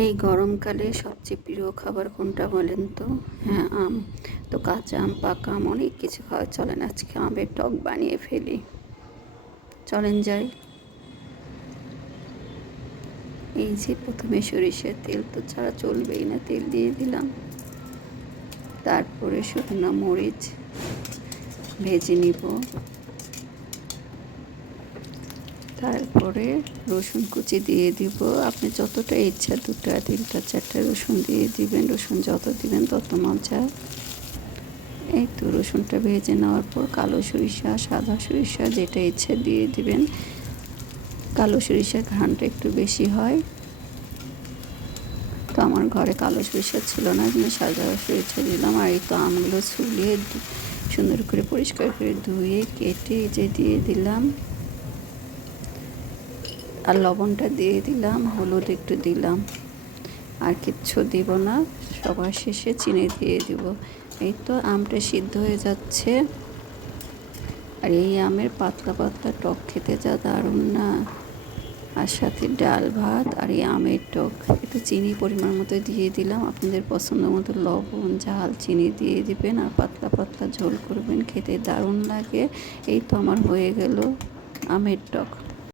এই গরমকালে সবচেয়ে প্রিয় খাবার কোনটা বলেন তো? হ্যাঁ, আম। তো কাঁচা আম, পাকা আম অনেক কিছু খাওয়া চলেন। আজকে আমের টক বানিয়ে ফেলি। চলেন যাই। এই যে প্রথমে সরিষার তেল তো ছাড়া চলবেই না, তেল দিয়ে দিলাম। তারপরে শুকনো মরিচ ভেজে নিব। তারপরে রসুন কুচি দিয়ে দিব। আপনি যতটা ইচ্ছা 2টা 3টা 4টা রসুন দিয়ে দিবেন। রসুন যত দিবেন তত মজা। এই তো রসুনটা ভেজে নেওয়ার পর কালো সরিষা, সাদা সরিষা যেটা ইচ্ছা দিয়ে দিবেন। কালো সরিষার ঘ্রাণটা একটু বেশি হয়, তো আমার ঘরে কালো সরিষা ছিল না, আমি সাদা সরিষা দিলাম। আর এই তো আমগুলো ছুলিয়ে সুন্দর করে পরিষ্কার করে ধুয়ে কেটে যে দিয়ে দিলাম। আর লবণটা দিয়ে দিলাম, হলুদ একটু দিলাম, আর কিচ্ছু দিব না। সবার শেষে চিনি দিয়ে দিব। এই তো আমটা সিদ্ধ হয়ে যাচ্ছে। আর এই আমের পাতলা পাতলা টক খেতে যা দারুণ না। আর সাথে ডাল ভাত আর এই আমের টক। একটু চিনি পরিমাণ মতো দিয়ে দিলাম। আপনাদের পছন্দ মতো লবণ, ঝাল, চিনি দিয়ে দিবেন। আর পাতলা পাতলা ঝোল করবেন, খেতে দারুণ লাগে। এই তো আমার হয়ে গেল আমের টক।